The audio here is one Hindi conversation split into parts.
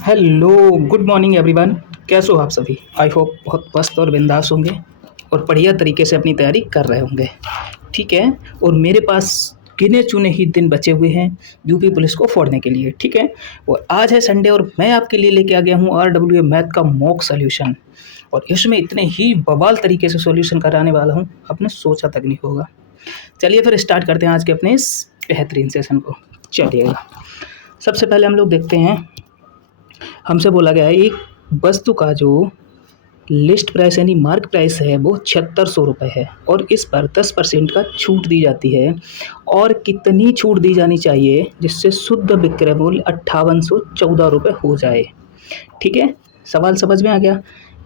Hello, good morning everyone. कैसे हो आप सभी? आई होप बहुत मस्त और बिंदास होंगे और बढ़िया तरीके से अपनी तैयारी कर रहे होंगे। ठीक है। और मेरे पास गिने चुने ही दिन बचे हुए हैं यूपी पुलिस को फोड़ने के लिए। ठीक है। और आज है संडे और मैं आपके लिए लेके आ गया हूँ RWA मैथ का मॉक सोल्यूशन। और इसमें इतने ही बवाल तरीके से सोल्यूशन कराने वाला हूँ, आपने सोचा तक नहीं होगा। चलिए फिर स्टार्ट करते हैं आज के अपने इस बेहतरीन सेशन को। चलिएगा, सबसे पहले हम लोग देखते हैं। हमसे बोला गया है एक वस्तु का जो लिस्ट प्राइस यानी मार्क प्राइस है वो 7600 रुपये है और इस पर 10% का छूट दी जाती है। और कितनी छूट दी जानी चाहिए जिससे शुद्ध विक्रय मूल्य 5814 रुपये हो जाए। ठीक है, सवाल समझ में आ गया।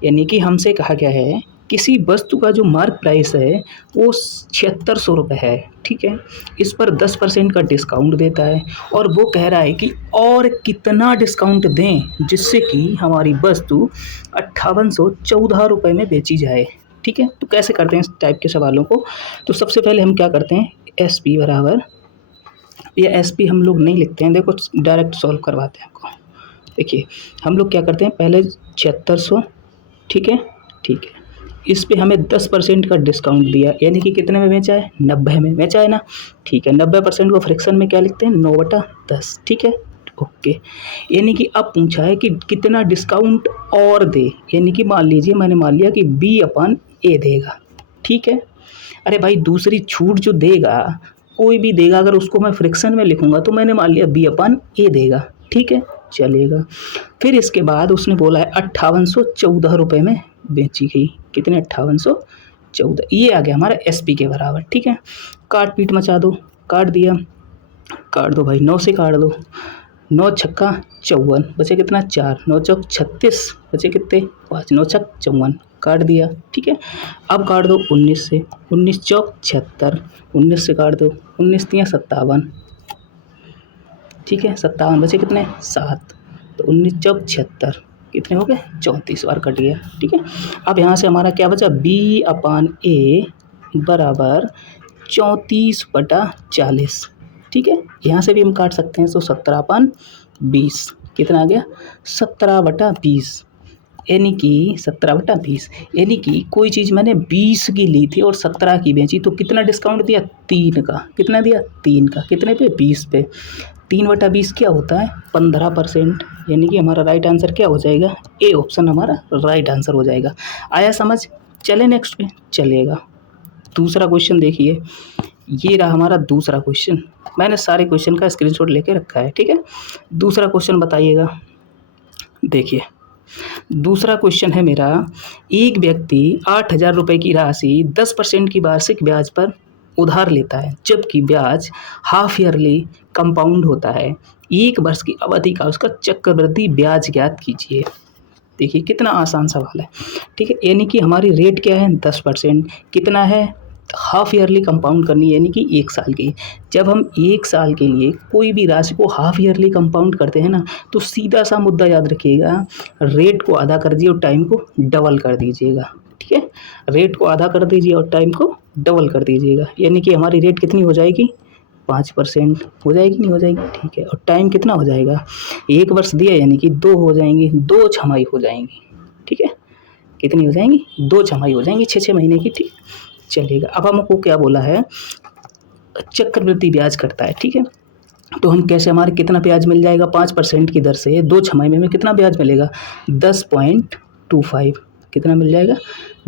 यानी कि हमसे कहा गया है किसी वस्तु का जो मार्क प्राइस है वो 7600 रुपये है। ठीक है, इस पर 10% का डिस्काउंट देता है और वो कह रहा है कि और कितना डिस्काउंट दें जिससे कि हमारी वस्तु 5814 रुपये में बेची जाए। ठीक है, तो कैसे करते हैं इस टाइप के सवालों को? तो सबसे पहले हम क्या करते हैं, एस पी बराबर, या एस पी हम लोग नहीं लिखते हैं, देखो डायरेक्ट सॉल्व करवाते हैं आपको। देखिए हम लोग क्या करते हैं, पहले 7600। ठीक है, ठीक है, इस पे हमें 10% का डिस्काउंट दिया, यानी कि कितने में बेचा है, 90 में बेचा है ना। ठीक है, 90% को फ्रैक्शन में क्या लिखते हैं, 9/10। ठीक है, ओके। यानी कि अब पूछा है कि कितना डिस्काउंट और दे, यानी कि मान लीजिए मैंने मान लिया कि B/A देगा। ठीक है, अरे भाई दूसरी छूट जो देगा कोई भी देगा, अगर उसको मैं फ्रैक्शन में लिखूंगा तो मैंने मान लिया B/A देगा। ठीक है, चलेगा। फिर इसके बाद उसने बोला है 5814 रुपये में बेची गई। कितने, 5814, ये आ गया हमारा SP के बराबर। ठीक है, काट पीट मचा दो, काट दिया, काट दो भाई, 9 से काट दो, 9 छक्का 54, बचे कितना, 4, 9 चौक 36, बचे कितने, 5, 9 छक 54, काट दिया। ठीक है, अब काट दो 19 से, 19 चौक 76, 19 से काट दो, 19 तियाँ 57। ठीक है, 57, बचे कितने, 7, तो 19 चौक 76, कितने हो गए, 34 बार कट गया। ठीक है, अब यहाँ से हमारा क्या बचा, B/A बराबर 34/40। ठीक है, यहाँ से भी हम काट सकते हैं, तो 17/20, कितना आ गया, 17/20, यानी कि 17/20, यानी कि कोई चीज़ मैंने 20 की ली थी और 17 की बेची, तो कितना डिस्काउंट दिया, 3 का। कितना दिया, 3 का, कितने पे, 20 पे। 3/20 क्या होता है, 15%। यानी कि हमारा राइट आंसर क्या हो जाएगा, ए ऑप्शन हमारा राइट आंसर हो जाएगा। आया समझ? चले नेक्स्ट पे, चलेगा। दूसरा क्वेश्चन देखिए, ये रहा हमारा दूसरा क्वेश्चन। मैंने सारे क्वेश्चन का स्क्रीनशॉट लेके रखा है। ठीक है, दूसरा क्वेश्चन बताइएगा। देखिए दूसरा क्वेश्चन है मेरा, एक व्यक्ति 8,000 रुपये की राशि 10% की वार्षिक ब्याज पर उधार लेता है, जबकि ब्याज हाफ ईयरली कंपाउंड होता है। 1 वर्ष की अवधि का उसका चक्रवृद्धि ब्याज ज्ञात कीजिए। देखिए कितना आसान सवाल है। ठीक है, यानी कि हमारी रेट क्या है, 10%, कितना है, हाफ ईयरली कंपाउंड करनी है, यानी कि 1 साल की। जब हम 1 साल के लिए कोई भी राशि को हाफ ईयरली कंपाउंड करते हैं ना, तो सीधा सा मुद्दा याद रखिएगा, रेट को आधा कर दीजिए और टाइम को डबल कर दीजिएगा। ठीक है, रेट को आधा कर दीजिए और टाइम को डबल कर दीजिएगा, यानी कि हमारी रेट कितनी हो जाएगी, 5% हो जाएगी, नहीं हो जाएगी। ठीक है, और टाइम कितना हो जाएगा, 1 वर्ष दिया यानी कि 2 हो जाएंगी, 2 छमाही हो जाएंगी। ठीक है, कितनी हो जाएंगी, 2 छमाही हो जाएंगी, 6 महीने की। ठीक, चलेगा। अब हमको क्या बोला है, चक्रवृद्धि ब्याज करता है। ठीक है, तो हम कैसे, हमारे कितना ब्याज मिल जाएगा, 5% की दर से 2 छमाही में हमें कितना ब्याज मिलेगा, 10.25, कितना मिल जाएगा,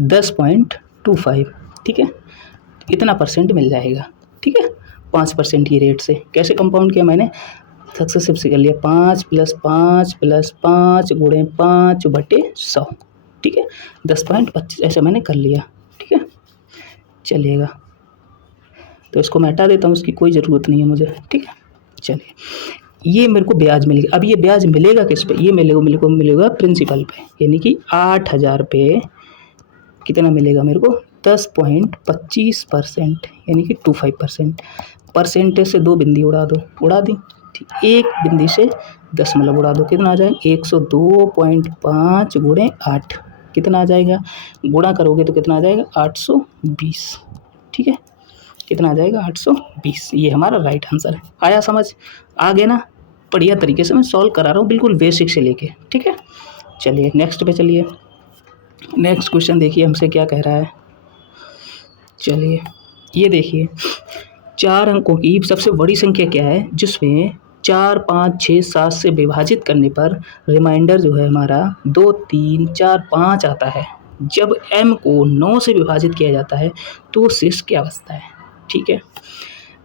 10.25। ठीक है, इतना परसेंट मिल जाएगा। ठीक है, 5% की रेट से कैसे कंपाउंड किया मैंने, सक्सेसिव से कर लिया, 5 + 5 + 5 × 5/100। ठीक है, 10.25 ऐसे मैंने कर लिया। ठीक है, चलिएगा, तो इसको मैं हटा देता हूँ, इसकी कोई ज़रूरत नहीं है मुझे। ठीक है, चलिए, ये मेरे को ब्याज मिल गया। अब ये ब्याज मिलेगा किस पे, ये मिलेगा प्रिंसिपल पे, यानी कि 8,000 पे कितना मिलेगा मेरे को, 10.25%, यानी कि 25%। परसेंटेज से 2 बिंदी उड़ा दो, उड़ा दी। ठीक, एक बिंदी से दशमलव उड़ा दो, कितना आ जाएगा, 102.5 × 8, कितना आ जाएगा, गुणा करोगे तो कितना आ जाएगा, 820। ठीक है, कितना आ जाएगा, 820। ये हमारा राइट आंसर है। आया समझ, आ गया ना। बढ़िया तरीके से मैं सॉल्व करा रहा हूँ, बिल्कुल बेसिक से लेके, ठीक है। चलिए नेक्स्ट पे चलिए। नेक्स्ट क्वेश्चन देखिए हमसे क्या कह रहा है। चलिए ये देखिए, 4 अंकों की सबसे बड़ी संख्या क्या है जिसमें 4, 5, 6, 7 से विभाजित करने पर रिमाइंडर जो है हमारा 2, 3, 4, 5 आता है। जब m को 9 से विभाजित किया जाता है तो शेष क्या बचता है, ठीक है।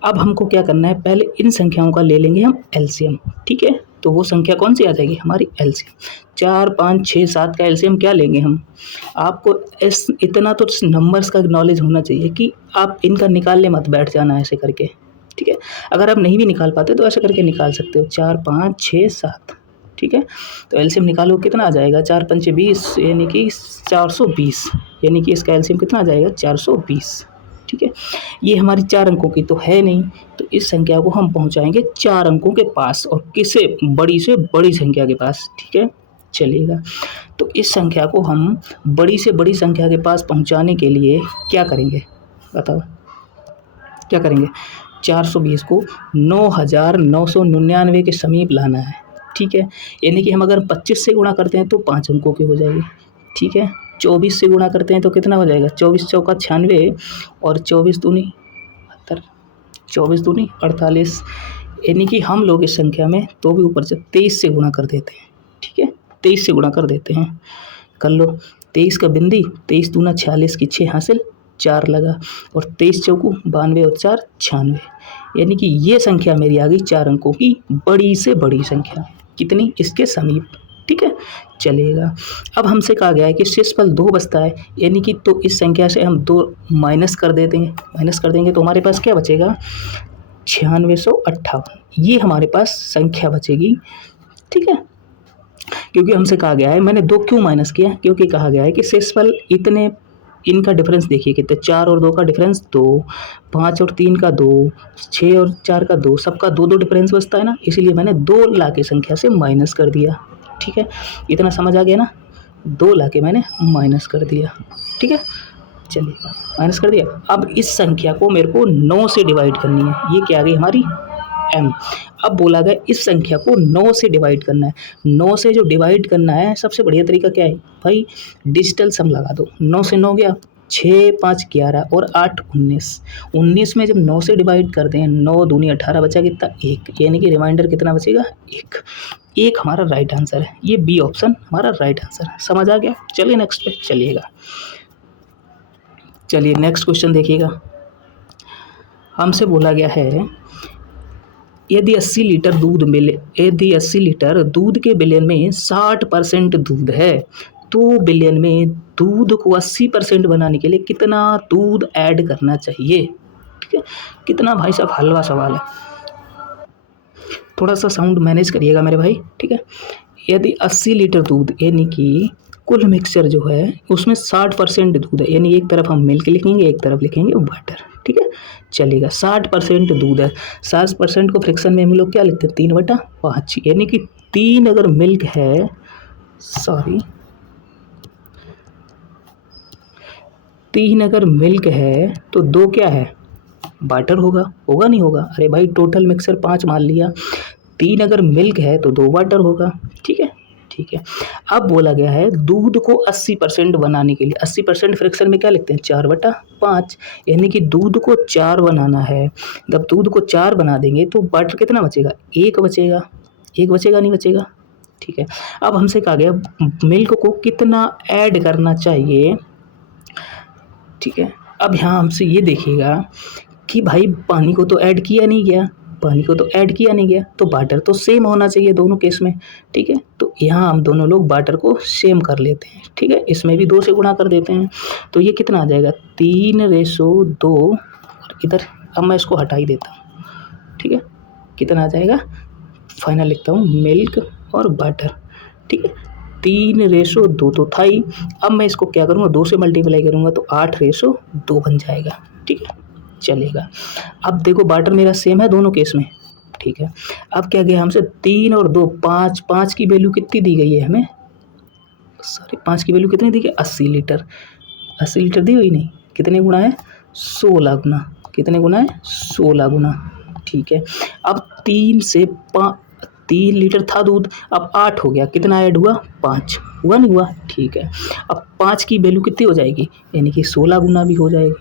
अब हमको क्या करना है, पहले इन संख्याओं का ले लेंगे हम एलसीएम, ठीक है। तो वो संख्या कौन सी आ जाएगी हमारी एलसीएम। 4, 5, 6, 7 का एलसीएम क्या लेंगे हम। आपको इस इतना तो नंबर्स का नॉलेज होना चाहिए कि आप इनका निकालने मत बैठ जाना ऐसे करके, ठीक है। अगर आप नहीं भी निकाल पाते तो ऐसे करके निकाल सकते हो, 4, 5, 6, 7, ठीक है। तो एलसीएम निकालो, कितना आ जाएगा, 4 पंचे 20 यानी कि 420, यानी कि इसका एलसीएम कितना आ जाएगा 420, ठीक है। ये हमारी 4 अंकों की तो है नहीं, तो इस संख्या को हम पहुंचाएंगे 4 अंकों के पास, और किसे, बड़ी से बड़ी संख्या के पास, ठीक है। चलिएगा, तो इस संख्या को हम बड़ी से बड़ी संख्या के पास पहुंचाने के लिए क्या करेंगे, बताओ क्या करेंगे। 420 को 9999 के समीप लाना है, ठीक है। यानी कि हम अगर 25 से गुणा करते हैं तो 5 अंकों की हो जाएगी, ठीक है। 24 से गुणा करते हैं तो कितना हो जाएगा, 24 चौका 96 और 24 दूनी 72, 24 दूनी 48, यानी कि हम लोग इस संख्या में तो भी ऊपर से 23 से गुणा कर देते हैं, ठीक है। 23 से गुणा कर देते हैं, कर लो। 23 का बिंदी, 23 दूना 46 की 6 हासिल, 4 लगा, और 23 चौकू 92 और 4 96, यानी कि ये संख्या मेरी आ गई 4 अंकों की बड़ी से बड़ी संख्या, कितनी, इसके समीप, ठीक है। चलेगा, अब हमसे कहा गया है कि शेषफल 2 बचता है, यानी कि तो इस संख्या से हम 2 माइनस कर देंगे तो हमारे पास क्या बचेगा 9658, ये हमारे पास संख्या बचेगी, ठीक है। क्योंकि हमसे कहा गया है, मैंने 2 क्यों माइनस किया, क्योंकि कहा गया है कि शेषफल इतने, इनका डिफरेंस देखिए कितने, 4 और 2 का डिफरेंस 2, 5 और 3 का 2, 6 और 4 का 2, सबका 2 डिफरेंस बचता है ना, इसीलिए मैंने 2 ला के संख्या से माइनस कर दिया, ठीक है। इतना समझ आ गया ना, 2 ला के मैंने माइनस कर दिया, ठीक है। चलिए माइनस कर दिया। अब इस संख्या को मेरे को 9 से डिवाइड करनी है, ये क्या आ गई हमारी m। अब बोला गया इस संख्या को 9 से डिवाइड करना है। 9 से जो डिवाइड करना है, सबसे बढ़िया तरीका क्या है भाई, डिजिटल सम लगा दो। 9 से 9 गया, 6, 5, 11 और 8, 19। 19 में जब 9 से डिवाइड करते हैं, 9 दूनी 18, बचा कितना 1, यानी कि रिमाइंडर कितना बचेगा 1। एक हमारा राइट आंसर है, ये बी ऑप्शन हमारा राइट आंसर है। समझ आ गया। चलिए नेक्स्ट पे चलिएगा। चलिए नेक्स्ट क्वेश्चन देखिएगा। हमसे बोला गया है, यदि 80 लीटर दूध के बिलियन में 60% दूध है तो बिलियन में दूध को 80% बनाने के लिए कितना दूध ऐड करना चाहिए, ठीक है। कितना भाई साहब हलवा सवाल है, थोड़ा सा साउंड मैनेज करिएगा मेरे भाई, ठीक है। यदि 80 लीटर दूध, यानी कि कुल मिक्सचर जो है उसमें 60% दूध है, यानी एक तरफ हम मिल्क लिखेंगे, एक तरफ लिखेंगे वाटर, ठीक है। चलेगा, 60% दूध है, 60% को फ्रैक्शन में हम लोग क्या लिखते हैं 3/5, यानी कि 3 अगर मिल्क है, 3 अगर मिल्क है तो 2 क्या है वाटर होगा नहीं होगा, अरे भाई टोटल मिक्सर 5 मान लिया, 3 अगर मिल्क है तो 2 वाटर होगा, ठीक है। अब बोला गया है दूध को 80% बनाने के लिए, 80% फ्रैक्शन में क्या लिखते हैं 4/5, यानी कि दूध को 4 बनाना है। जब दूध को 4 बना देंगे तो वाटर कितना बचेगा, 1 बचेगा, नहीं बचेगा, ठीक है। अब हमसे कहा गया मिल्क को कितना ऐड करना चाहिए, ठीक है। अब यहाँ हमसे ये देखिएगा कि भाई पानी को तो ऐड किया नहीं गया, तो वाटर तो सेम होना चाहिए दोनों केस में, ठीक है। तो यहाँ हम दोनों लोग वाटर को सेम कर लेते हैं, ठीक है। इसमें भी 2 से गुणा कर देते हैं, तो ये कितना आ जाएगा 3:2, और इधर अब मैं इसको हटा ही देता हूँ, ठीक है। कितना आ जाएगा, फाइनल लिखता हूँ मिल्क और वाटर, ठीक है। 3:2 तो था ही, अब मैं इसको क्या करूँगा 2 से मल्टीप्लाई करूँगा तो 8:2 बन जाएगा, ठीक है। चलेगा, अब देखो वाटर मेरा सेम है दोनों केस में, ठीक है। अब क्या गया हमसे 3 और 2, 5 की वैल्यू कितनी दी गई है हमें, 5 की वैल्यू कितनी दी गई 80 लीटर, 80 लीटर दी हुई नहीं, कितने गुना है 16 गुना, कितने गुना है 16 गुना, ठीक है। अब 3 3 लीटर था दूध, अब 8 हो गया, कितना ऐड हुआ 5, हुआ नहीं हुआ, ठीक है। अब 5 की वैल्यू कितनी हो जाएगी, यानी कि 16 गुना भी हो जाएगी,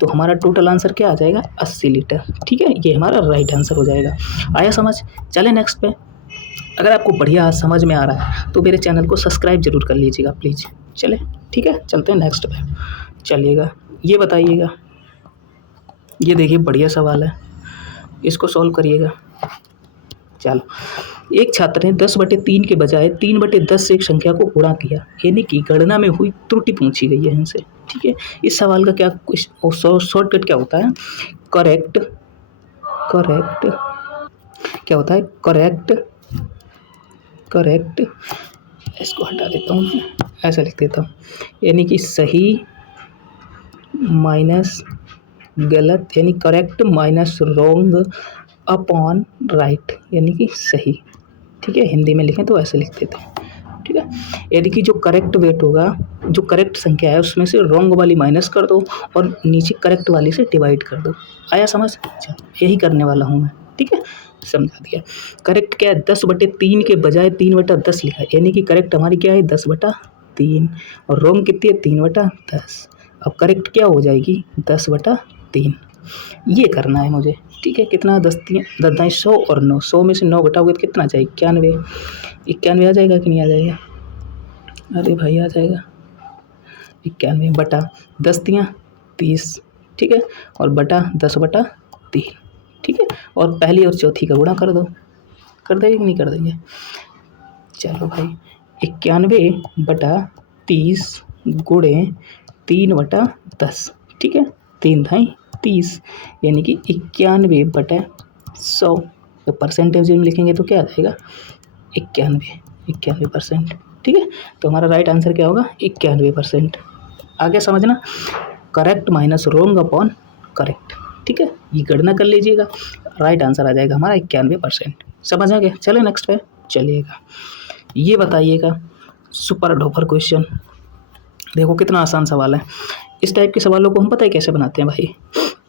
तो हमारा टोटल आंसर क्या आ जाएगा 80 लीटर, ठीक है। ये हमारा राइट आंसर हो जाएगा। आया समझ? चले नेक्स्ट पे। अगर आपको बढ़िया समझ में आ रहा है तो मेरे चैनल को सब्सक्राइब जरूर कर लीजिएगा प्लीज़। चले ठीक है, चलते हैं नेक्स्ट पे। चलिएगा, ये बताइएगा, ये देखिए बढ़िया सवाल है, इसको सॉल्व करिएगा। चलो, एक छात्र ने 10/3 के बजाय 3/10 से एक संख्या को गुणा किया, यानी कि गणना में हुई त्रुटि पूछी गई है इनसे, ठीक है। इस सवाल का क्या शॉर्टकट क्या होता है, करेक्ट क्या होता है, करेक्ट, इसको हटा देता हूँ मैं, ऐसा लिख देता हूँ, यानी कि सही माइनस गलत, यानी correct minus wrong upon right, यानी कि सही, ठीक है। हिंदी में लिखें तो ऐसे लिख देते हैं, ठीक है। यानी कि जो करेक्ट वेट होगा, जो करेक्ट संख्या है उसमें से रॉन्ग वाली माइनस कर दो और नीचे करेक्ट वाली से डिवाइड कर दो। आया समझ? चलो, यही करने वाला हूँ मैं, ठीक है, समझा दिया। करेक्ट क्या है, 10/3 के बजाय 3/10 लिखा है, यानी कि करेक्ट हमारी क्या है 10/3 और रॉन्ग कितनी है 3/10। अब करेक्ट क्या हो जाएगी 10/3, ये करना है मुझे, ठीक है। कितना 10 100 और 9, 100 में से 9 घटाओगे तो कितना चाहिए 91 आ जाएगा कि नहीं आ जाएगा, अरे भाई आ जाएगा 91/10 ठीक है, और बटा 10/3, ठीक है। और पहली और चौथी का गुणा कर दो, कर देंगे कि नहीं कर देंगे, चलो भाई 91/30 गुणे 3/10, ठीक है, 3×30 यानी कि 91/100, तो परसेंटेज में लिखेंगे तो क्या आ जाएगा 91%, ठीक है। तो हमारा राइट आंसर क्या होगा 91%। आगे समझना, correct minus wrong upon correct, ठीक है, ये गणना कर लीजिएगा, राइट आंसर आ जाएगा हमारा 91%। समझ आ गया? चले नेक्स्ट पे चलिएगा, ये बताइएगा सुपर डुपर क्वेश्चन, देखो कितना आसान सवाल है। इस टाइप के सवालों को हम पता है कैसे बनाते हैं भाई,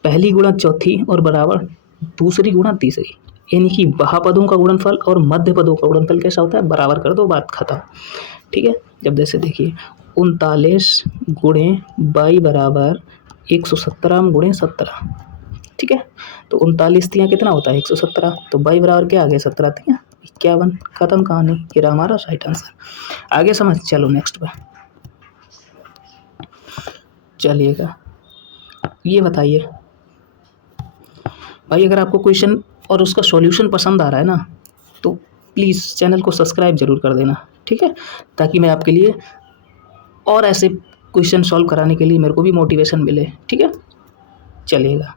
पहली गुणा चौथी और बराबर दूसरी गुणा तीसरी, यानी कि बहुपदों का गुणनफल और मध्य पदों का गुणनफल कैसा होता है, बराबर कर दो, बात खत्म, ठीक है। जब जैसे देखिए 39 गुणे 22 बराबर 117 गुणे 17, ठीक है। तो 39 तियाँ कितना होता है 117, तो 22 बराबर क्या आ गया 17 तियाँ 51, खत्म कहानी, ये रहा हमारा राइट आंसर। आगे समझ, चलो नेक्स्ट पे चलिएगा, ये बताइए भाई, अगर आपको क्वेश्चन और उसका सॉल्यूशन पसंद आ रहा है ना तो प्लीज़ चैनल को सब्सक्राइब जरूर कर देना, ठीक है, ताकि मैं आपके लिए और ऐसे क्वेश्चन सॉल्व कराने के लिए मेरे को भी मोटिवेशन मिले, ठीक है। चलिएगा,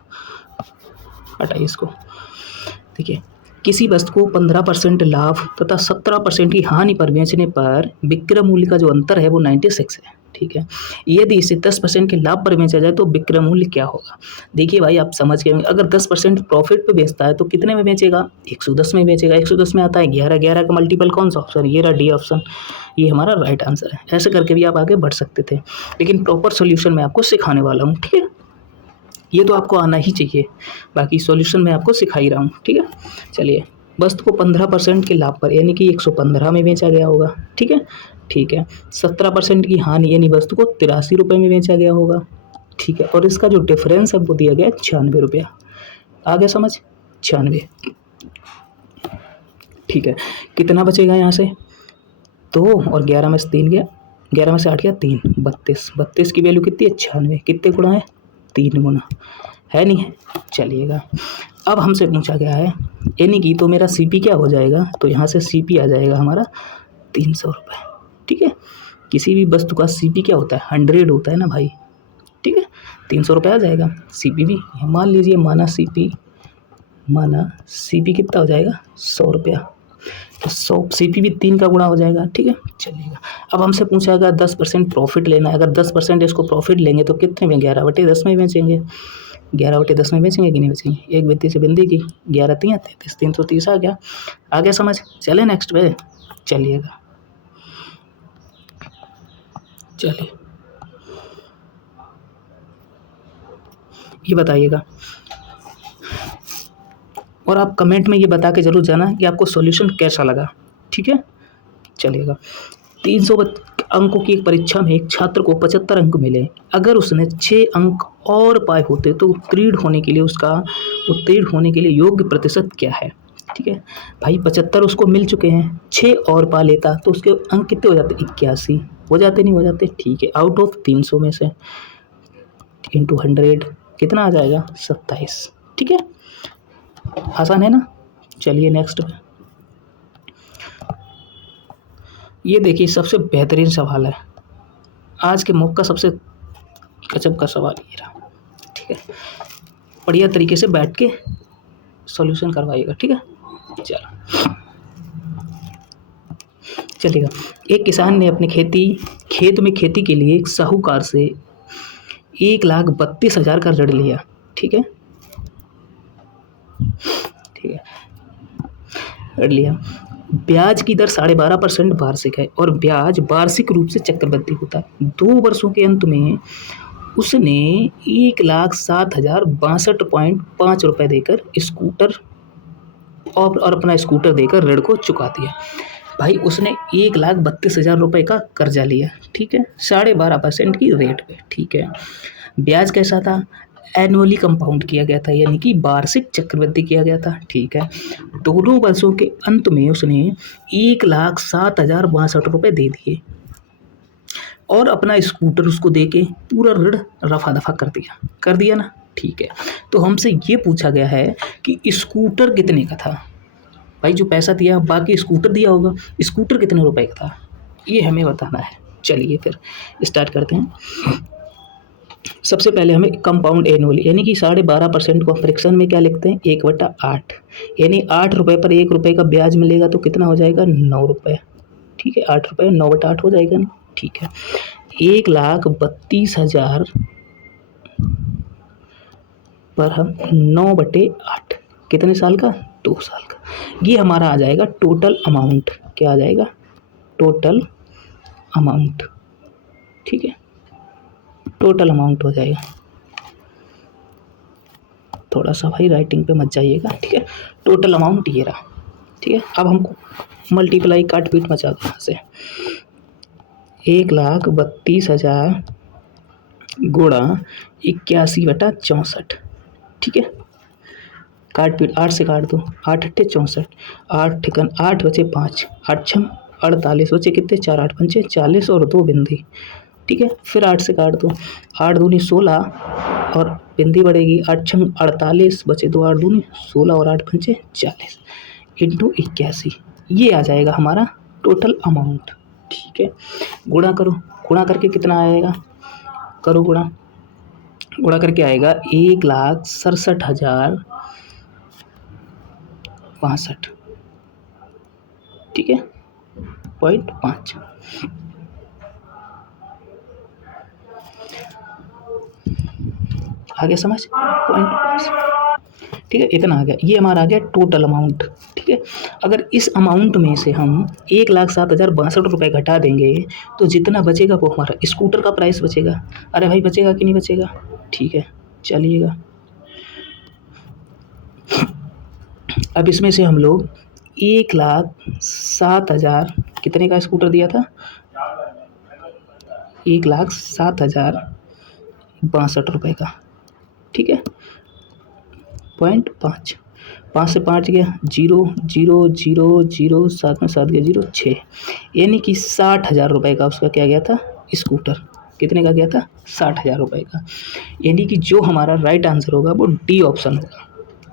हटाइए इसको। देखिए, किसी वस्तु को 15% लाभ तथा 17% की हानि पर बेचने पर विक्रय मूल्य का जो अंतर है वो 96 है, ठीक है। यदि इसे 10% के लाभ पर बेचा जाए तो विक्रय मूल्य क्या होगा। देखिए भाई, आप समझ गए, अगर 10% प्रॉफिट पे बेचता है तो कितने में बेचेगा 110 में बेचेगा, 110 में आता है 11, 11 का मल्टीपल कौन सा ऑप्शन, ये रहा डी ऑप्शन, ये हमारा राइट आंसर है। ऐसे करके भी आप आगे बढ़ सकते थे, लेकिन प्रॉपर सोल्यूशन मैं आपको सिखाने वाला हूँ, ठीक है। ये तो आपको आना ही चाहिए, बाकी सॉल्यूशन मैं आपको सिखा ही रहा हूँ, ठीक है। चलिए, वस्तु को 15% के लाभ पर यानी कि 115 में बेचा गया होगा, ठीक है, ठीक है। 17% की हानि यानी वस्तु को 83 रुपये में बेचा गया होगा, ठीक है, और इसका जो डिफरेंस है वो दिया गया 96 रुपया। आ गया समझ, 96, ठीक है। कितना बचेगा यहाँ से 2 और 11 में से 3 गया, 11 में से 8 गया 3, 32, 32 की वैल्यू कितनी है 96, कितने गुना है 3 गुना, है नहीं है। चलिएगा, अब हमसे पूछा गया है यानी कि, तो मेरा सीपी क्या हो जाएगा, तो यहाँ से सीपी आ जाएगा हमारा 300 रुपये, ठीक है। किसी भी वस्तु का सीपी क्या होता है 100 होता है ना भाई, ठीक है, 300 रुपये आ जाएगा। सीपी भी मान लीजिए, माना सीपी कितना हो जाएगा 100 रुपया, तो 100 सीपी भी 3 का गुणा हो जाएगा, ठीक है। चलिएगा, अब हमसे पूछा गया 10% प्रॉफिट लेना है, अगर 10% इसको प्रॉफिट लेंगे तो कितने में 11/10 में बेचेंगे, 11/10 में बेचेंगे कि नहीं बेचेंगे, एक बित्ती से बिंदी की 11 तियाँ 33, 330 आ गया। आगे समझ, चले नेक्स्ट पे चलिएगा, चलिए ये बताइएगा, और आप कमेंट में ये बता के ज़रूर जाना कि आपको सॉल्यूशन कैसा लगा। ठीक है, चलिएगा। 300 अंकों की एक परीक्षा में एक छात्र को 75 अंक मिले। अगर उसने 6 अंक और पाए होते तो उत्तीर्ण होने के लिए योग्य प्रतिशत क्या है? ठीक है भाई, 75 उसको मिल चुके हैं, 6 और पा लेता तो उसके अंक कितने हो जाते? 81 हो जाते, नहीं हो जाते? ठीक है, आउट ऑफ 300 में से इंटू 100 कितना आ जाएगा? 27। ठीक है, आसान है ना। चलिए नेक्स्ट पे, ये देखिए सबसे बेहतरीन सवाल है, आज के मॉक का सबसे गजब का सवाल ये रहा। ठीक है, बढ़िया तरीके से बैठ के सॉल्यूशन करवाइएगा। ठीक है, चलिएगा। एक किसान ने अपने खेत में खेती के लिए एक साहूकार से 1,32,000 का ऋण लिया। ठीक है, ऋण लिया। ब्याज की दर 12.5% वार्षिक है और ब्याज वार्षिक रूप से चक्रवृद्धि होता है। 2 वर्षों के अंत में उसने 1,07,062.5 रुपये देकर स्कूटर और अपना स्कूटर देकर ऋण को चुका दिया। भाई उसने 1,32,000 रुपये का कर्जा लिया। ठीक है, 12.5% की रेट पे। ठीक है, ब्याज कैसा था? एनुअली कंपाउंड किया गया था, यानी कि वार्षिक चक्रवृद्धि किया गया था। ठीक है, दोनों वर्षों के अंत में उसने 1,07,062 रुपये दे दिए और अपना स्कूटर उसको दे के पूरा ऋण रफा दफा कर दिया ना। ठीक है, तो हमसे ये पूछा गया है कि स्कूटर कितने का था। भाई जो पैसा दिया बाकी स्कूटर दिया होगा, स्कूटर कितने रुपए का था ये हमें बताना है। चलिए फिर स्टार्ट करते हैं। सबसे पहले हमें कंपाउंड एनुअली यानी कि 12.5% को फ्रैक्शन में क्या लिखते हैं? 1/8, यानी 8 रुपये पर 1 रुपये का ब्याज मिलेगा तो कितना हो जाएगा? 9 रुपये। ठीक है, 8 रुपये 9/8 हो जाएगा ना। ठीक है, 1,32,000 पर हम 9/8 कितने साल का? 2 साल का। ये हमारा आ जाएगा टोटल अमाउंट। क्या आ जाएगा? Total amount. ठीक है, टोटल अमाउंट हो जाएगा। थोड़ा सा भाई राइटिंग पे मत जाइएगा। ठीक है, टोटल अमाउंट ये रहा। ठीक है, अब हमको मल्टीप्लाई काट पीट मचा दो यहाँ से। 1,32,000 गुणा 81/64। ठीक है, काट पीट 8 से काट दो, 8 अट्ठे 64, 8 ठिकन 8 बचे 5, 8 छम 48 बचे कितने? 4 8 पंचे 40 और 2 बिंदी। ठीक है, फिर 8 से काट दो, 8 दूनी 16 और बिंदी बढ़ेगी, 8 छम 48 बचे 2 8 दूनी 16 और 8 पंचे 40 इंटू 81। ये आ जाएगा हमारा टोटल अमाउंट। ठीक है, गुणा करो, गुणा करके कितना आएगा? करो गुणा, गुणा करके आएगा 1,67,065। ठीक है, 0.5। आ गया समझ? 0.5। ठीक है, इतना आ गया। ये हमारा आ गया टोटल अमाउंट। ठीक है, अगर इस अमाउंट में से हम 1,07,062 रुपये घटा देंगे तो जितना बचेगा वो हमारा स्कूटर का प्राइस बचेगा। अरे भाई बचेगा कि नहीं बचेगा? ठीक है, चलिएगा। अब इसमें से हम लोग 1,07,000 कितने का स्कूटर दिया था? 1,07,062 रुपये का। ठीक है, 0.5, 5 से 5 गया 0 0 0 0 7 में 7 गया 0 6, यानी कि 60,000 रुपये का उसका क्या गया था? स्कूटर। कितने का गया था? 60,000 रुपये का। यानी कि जो हमारा राइट आंसर होगा वो डी ऑप्शन होगा।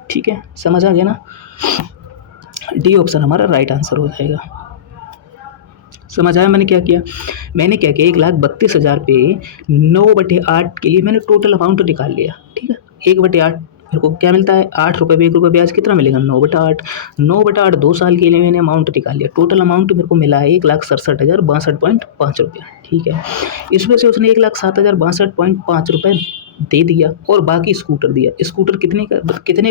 ठीक है, समझ आ गया ना? डी ऑप्शन हमारा राइट आंसर हो जाएगा। समझ आया मैंने क्या किया? मैंने क्या किया, 1,32,000 पे 9/8 के लिए मैंने टोटल अमाउंट निकाल लिया। ठीक है, 1/8 मेरे को क्या मिलता है? 8 रुपये में 1 रुपये ब्याज कितना मिलेगा? 9/8। 9/8 2 साल के लिए मैंने अमाउंट निकाल लिया। टोटल अमाउंट मेरे को मिला है 1,67,062.5 रुपये। ठीक है, इसमें से उसने 1,07,062.5 रुपये दे दिया और बाकी स्कूटर दिया। स्कूटर कितने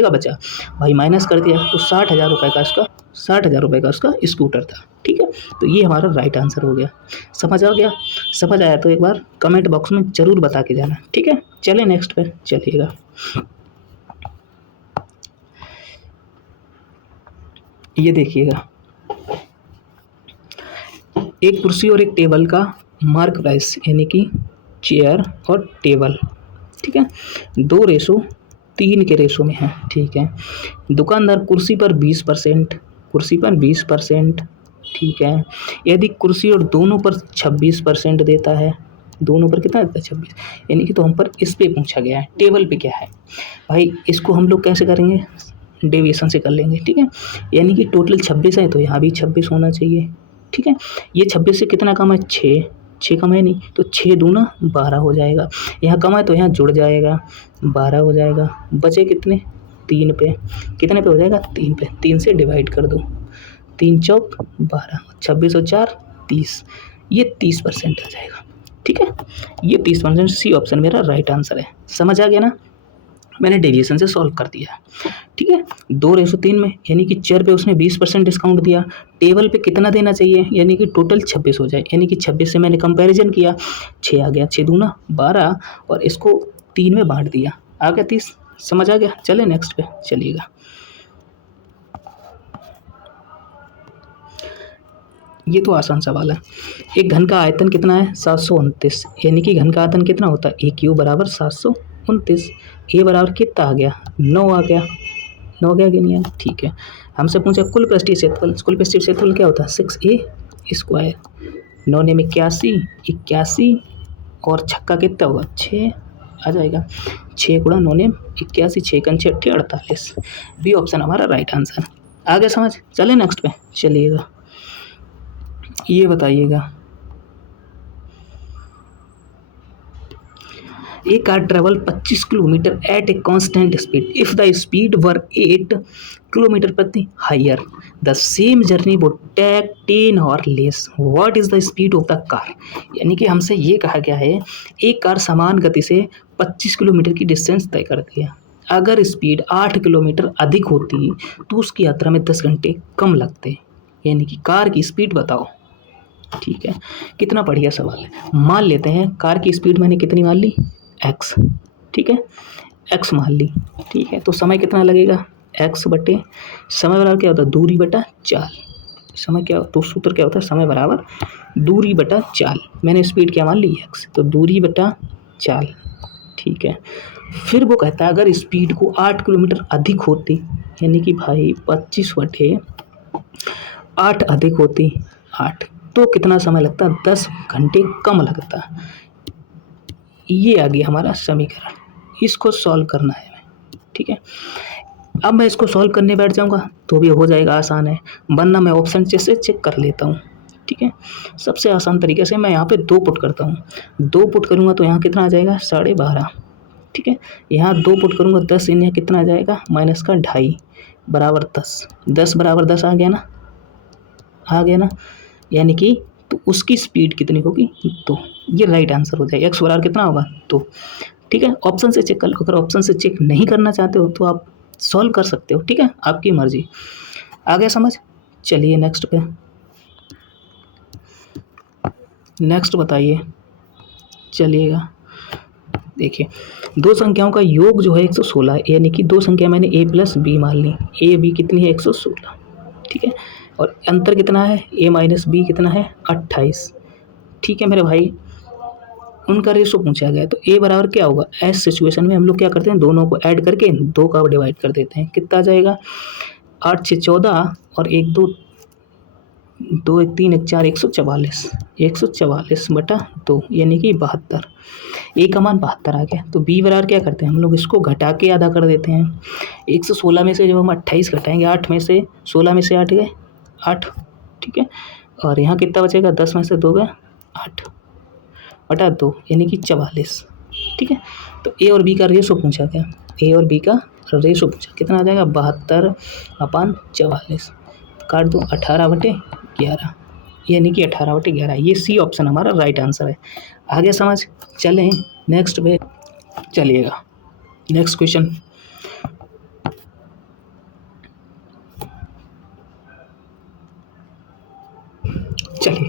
का बचा? भाई माइनस कर दिया तो 60,000 रुपये का उसका स्कूटर था। ठीक है, तो ये हमारा राइट आंसर हो गया। समझ आ गया? समझ आया तो एक बार कमेंट बॉक्स में ज़रूर बता के जाना। ठीक है, चलिए नेक्स्ट पे चलिएगा। ये देखिएगा, एक कुर्सी और एक टेबल का मार्क प्राइस यानी कि चेयर और टेबल, ठीक है, 2:3 के रेशो में है, ठीक है। दुकानदार कुर्सी पर 20%, कुर्सी पर 20%, ठीक है। यदि कुर्सी और दोनों पर 26% देता है, दोनों पर कितना देता है 26, यानी कि तो हम पर इस पे पूछा गया है, टेबल पे क्या है भाई, इसको हम लोग कैसे करेंगे, डेविएशन से कर लेंगे, ठीक है। यानी कि टोटल 26 है तो यहाँ भी 26 होना चाहिए, ठीक है। ये 26 से कितना कम है, 6, 6 कम है नहीं, तो 6 दूना 12 हो जाएगा। यहाँ कम है तो यहाँ जुड़ जाएगा, 12 हो जाएगा। बचे कितने, 3 पे, कितने पे हो जाएगा, 3 पे, 3 से डिवाइड कर दो, 3 चौक 12, 26 और 4 30, ये 30% आ जाएगा, ठीक है। ये 30%, सी ऑप्शन मेरा राइट आंसर है। समझ आ गया ना, मैंने डेविएशन से सॉल्व कर दिया, ठीक है। 2:3 में यानी कि चेयर पे उसने 20% डिस्काउंट दिया, टेबल पे कितना देना चाहिए, यानी कि टोटल 26 हो जाए, यानी कि 26 से मैंने कंपैरिजन किया, 6 आ गया, 6 दूना 12 और इसको 3 में बांट दिया, आ गया 30। समझ आ गया, चले नेक्स्ट पे चलिएगा। ये तो आसान सवाल है। एक घन का आयतन कितना है, 729, यानी कि घन का आयतन कितना होता है, ए क्यू बराबर 729। ए बराबर कितना आ गया, 9 आ गया, 9 आ गया कि नहीं आया, ठीक है। हमसे पूछा कुल पृष्ठीय क्षेत्रफल, कुल पृष्ठीय क्षेत्रफल क्या होता है, 6a²। 9 ने 81, 81 और छक्का कितना होगा, 6 आ जाएगा, 6 गुणा 9 ने 81, 6 कंचे 48, बी ऑप्शन हमारा राइट आंसर। आगे समझ, चले नेक्स्ट पे चलिएगा। ये बताइएगा, a car travel 25 kilometre at a constant speed if the speed were 8 kilometre प्रति higher the same journey would take 10 or less what is the speed of the car। यानी कि हमसे ये कहा गया है एक कार समान गति से 25 किलोमीटर की डिस्टेंस तय करती है, अगर स्पीड 8 किलोमीटर अधिक होती तो उसकी यात्रा में 10 घंटे कम लगते, यानी कि कार की स्पीड बताओ, ठीक है। कितना बढ़िया सवाल है। मान लेते हैं कार की स्पीड मैंने कितनी मान ली, x, ठीक है, x मान ली, ठीक है। तो समय कितना लगेगा, x बटे समय बराबर क्या होता है, दूरी बटा चाल। समय क्या, तो सूत्र क्या होता है, समय बराबर दूरी बटा चाल। मैंने स्पीड क्या मान ली, x, तो दूरी बटा चाल, ठीक है। फिर वो कहता है अगर स्पीड को 8 किलोमीटर अधिक होती, यानी कि भाई 25 बटे 8 अधिक होती, 8, तो कितना समय लगता, 10 घंटे कम लगता। ये आ गया हमारा समीकरण, इसको सॉल्व करना है हमें, ठीक है। अब मैं इसको सॉल्व करने बैठ जाऊंगा तो भी हो जाएगा, आसान है, वरना मैं ऑप्शन से चेक कर लेता हूँ, ठीक है। सबसे आसान तरीके से मैं यहाँ पे 2 पुट करता हूँ, 2 पुट करूँगा तो यहाँ कितना आ जाएगा, 12.5, ठीक है। यहाँ 2 पुट करूँगा 10, यहाँ कितना आ जाएगा, माइनस का 2.5 बराबर 10, 10 बराबर 10 आ गया ना, आ गया ना, यानी कि तो उसकी स्पीड कितनी होगी, तो ये राइट आंसर हो जाएगा। एक्स बराबर कितना होगा, तो ठीक है। ऑप्शन से चेक कर लो, अगर ऑप्शन से चेक नहीं करना चाहते हो तो आप सॉल्व कर सकते हो, ठीक है, आपकी मर्जी। आ गया समझ, चलिए नेक्स्ट पे, नेक्स्ट बताइए चलिएगा। देखिए, दो संख्याओं का योग जो है 116, यानी कि दो संख्या मैंने a प्लस बी मान ली, a b कितनी है 116, ठीक है। और अंतर कितना है, a माइनस बी कितना है 28, ठीक है मेरे भाई। उनका रेशो पूछा गया तो a बराबर क्या होगा, ऐसे सिचुएशन में हम लोग क्या करते हैं, दोनों को ऐड करके 2 का डिवाइड कर देते हैं, कितना आ जाएगा, 8 6 14 और 1 2 2 1 3 1 4 144, 144 बटा 2 यानी कि 72, ए का मान 72 आ गया। तो बी बराबर क्या करते हैं हम लोग, इसको घटा के आधा कर देते हैं। 116 में से जब हम 28 घटाएंगे, 8 में से 16 में से 8 गए 8, ठीक है। और यहाँ कितना बचेगा, 10 में से 2 गए 8 बटा 2 यानी कि 44, ठीक है। तो ए और बी का रेशो पूछा गया, ए और बी का रेशो पूछा, कितना आ जाएगा 72/44, काट दो 18/11 यानी कि 18/11, ये सी ऑप्शन हमारा राइट आंसर है। आगे समझ, चलें नेक्स्ट पे चलिएगा। नेक्स्ट क्वेश्चन, चलिए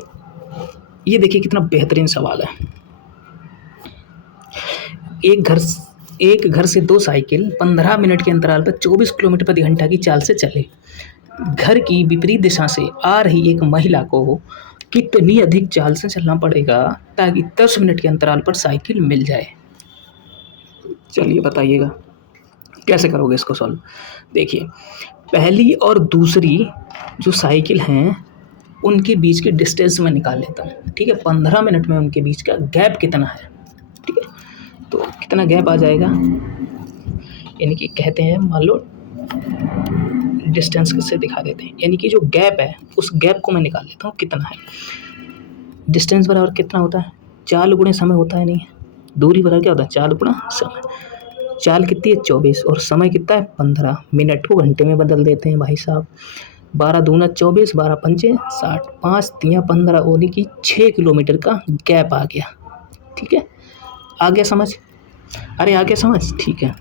ये देखिए कितना बेहतरीन सवाल है। एक घर से 2 साइकिल 15 मिनट के अंतराल पर 24 किलोमीटर प्रति घंटा की चाल से चले। घर की विपरीत दिशा से आ रही एक महिला को कितनी अधिक चाल से चलना पड़ेगा ताकि 10 मिनट के अंतराल पर साइकिल मिल जाए? चलिए बताइएगा कैसे करोगे इसको सॉल्व। देखिए, पहली और दूसरी जो साइकिल हैं उनके बीच के डिस्टेंस मैं निकाल लेता हूँ। ठीक है, 15 मिनट में उनके बीच का गैप कितना है। ठीक है, तो कितना गैप आ जाएगा, यानी कि कहते हैं, मान लो डिस्टेंस से दिखा देते हैं, यानी कि जो गैप है उस गैप को मैं निकाल लेता हूँ कितना है। डिस्टेंस बराबर कितना होता है, चाल गुणे समय होता है, नहीं दूरी बराबर क्या होता है, चाल गुणा समय। चाल कितनी है 24 और समय कितना है 15। मिनट को घंटे में बदल देते हैं भाई साहब। 12 दूना 24, 12 पंचे 60, 5 तियाँ 15, यानी कि 6 किलोमीटर का गैप आ गया। ठीक है, आ गया समझ? अरे आ गया समझ, ठीक है।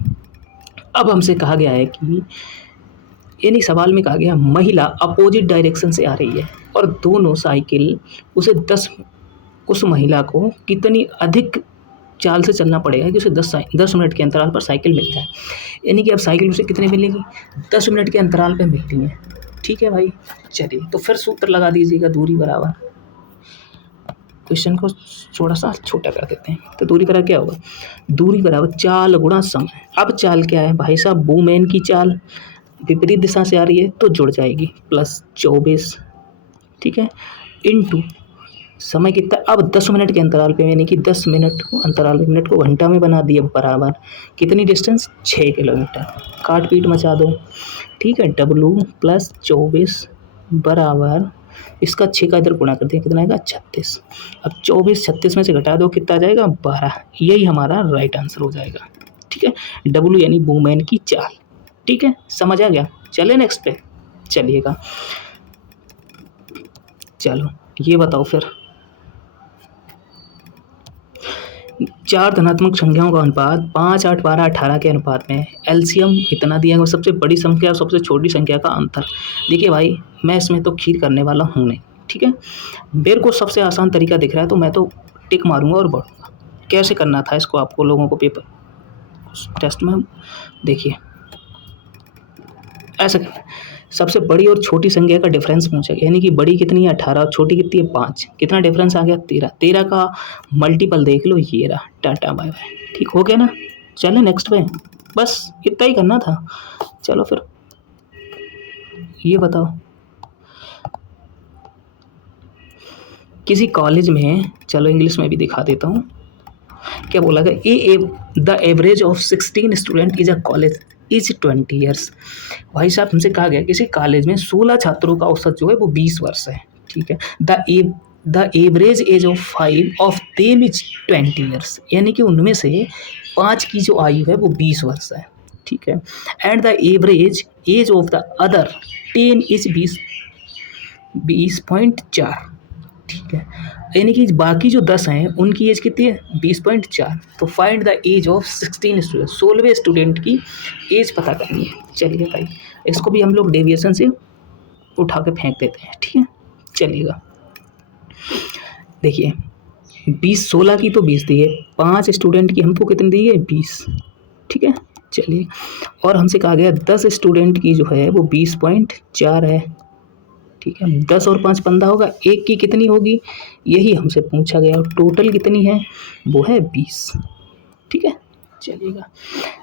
अब हमसे कहा गया है कि यानी सवाल में कहा गया महिला अपोजिट डायरेक्शन से आ रही है और दोनों साइकिल उस महिला को कितनी अधिक चाल से चलना पड़ेगा कि उसे 10 मिनट के अंतराल पर साइकिल मिल जाए। यानी कि अब साइकिल उसे कितने मिलेगी, 10 मिनट के अंतराल पे मिलती है। ठीक है भाई, चलिए तो फिर सूत्र लगा दीजिएगा, दूरी बराबर, क्वेश्चन को थोड़ा सा छोटा कर देते हैं। तो दूरी बराबर क्या होगा, दूरी बराबर चाल गुणा समय। अब चाल क्या है भाई साहब, वूमेन की चाल विपरीत दिशा से आ रही है तो जुड़ जाएगी, प्लस 24, ठीक है, इनटू समय कितना, अब 10 मिनट के अंतराल पे, यानी कि 10 मिनट अंतराल, मिनट को घंटा में बना दिया, बराबर कितनी डिस्टेंस 6 किलोमीटर। काट पीट मचा दो। ठीक है, W प्लस 24 बराबर इसका 6 का इधर गुणा कर दिया, कितना आएगा 36। अब 24 36 में से घटा दो, कितना आ जाएगा 12। यही हमारा राइट आंसर हो जाएगा। ठीक है, W यानी वूमेन की चाल। ठीक है, समझ आ गया। चले नेक्स्ट पे, चलिएगा। चलो ये बताओ फिर, 4 धनात्मक संख्याओं का अनुपात 5, 8, 12, 18 के अनुपात में एलसीएम इतना दिया है, सबसे बड़ी संख्या और सबसे छोटी संख्या का अंतर। देखिए भाई, मैं इसमें तो खीर करने वाला हूँ नहीं। ठीक है, मेरे को सबसे आसान तरीका दिख रहा है तो मैं तो टिक मारूंगा और बढ़ूंगा। कैसे करना था इसको आपको लोगों को पेपर टेस्ट में, देखिए ऐसा करना है। सबसे बड़ी और छोटी संख्या का डिफरेंस पूछा, यानी कि बड़ी कितनी है 18 और छोटी कितनी है 5, कितना डिफरेंस आ गया 13। 13 का मल्टीपल देख लो, ये रहा, टाटा बाय बाय। ठीक हो गया ना, चलो नेक्स्ट पे, बस इतना ही करना था। चलो फिर ये बताओ, किसी कॉलेज में, चलो इंग्लिश में भी दिखा देता हूँ, क्या बोला गया, the average of 16 student is a college is 20 years. भाई साहब हमसे कहा गया किसी कॉलेज में 16 छात्रों का औसत जो है वो 20 वर्ष है। ठीक है, the average age of 5 of them is 20 years, यानी कि उनमें से 5 की जो आयु है वो 20 वर्ष है। ठीक है, and the average age of the other 10 is 20.4। ठीक है, यानी कि बाकी जो 10 हैं उनकी एज कितनी है 20.4। तो find the age of 16 student, 16वें स्टूडेंट की एज पता करनी है। चलिए भाई, इसको भी हम लोग डेविएशन से उठा के फेंक देते हैं। ठीक है, चलिएगा। देखिए 20, 16 की तो 20 दी है, 5 स्टूडेंट की हमको कितनी दी है 20। ठीक है, चलिए, और हमसे कहा गया 10 स्टूडेंट की जो है वो 20.4 है। ठीक है, 10 और 5 15 होगा, एक की कितनी होगी यही हमसे पूछा गया, और टोटल कितनी है वो है 20। ठीक है, चलिएगा।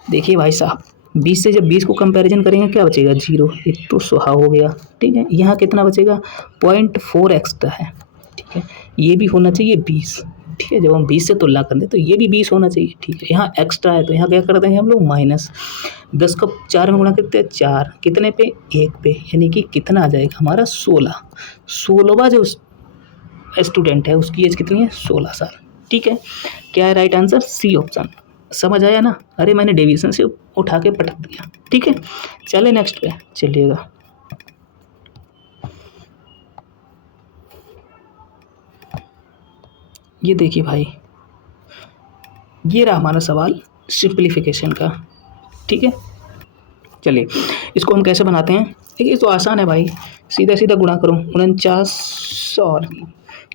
देखिए भाई साहब, 20 से जब 20 को कंपैरिजन करेंगे क्या बचेगा 0, एक तो सुहा हो गया। ठीक है, यहाँ कितना बचेगा 0.4 एक्स्ट्रा है। ठीक है, ये भी होना चाहिए 20। ठीक है, जब हम 20 से तुलना कर दें तो ये भी 20 होना चाहिए। ठीक है, यहाँ एक्स्ट्रा है तो यहाँ क्या कर देंगे हम लोग माइनस, 10 को 4 में गुणा करते हैं 4, कितने पे 1 पे, यानी कि कितना आ जाएगा हमारा 16। 16वां जो स्टूडेंट है उसकी एज कितनी है 16 साल। ठीक है, क्या है राइट आंसर, सी ऑप्शन। समझ आया ना, अरे मैंने डेविएशन से उठा के पटक दिया। ठीक है, चले नेक्स्ट पे, चलिएगा। ये देखिए भाई, ये रहा हमारा सवाल सिंप्लीफिकेशन का। ठीक है, चलिए इसको हम कैसे बनाते हैं। देखिए तो आसान है भाई, सीधा सीधा गुणा करो।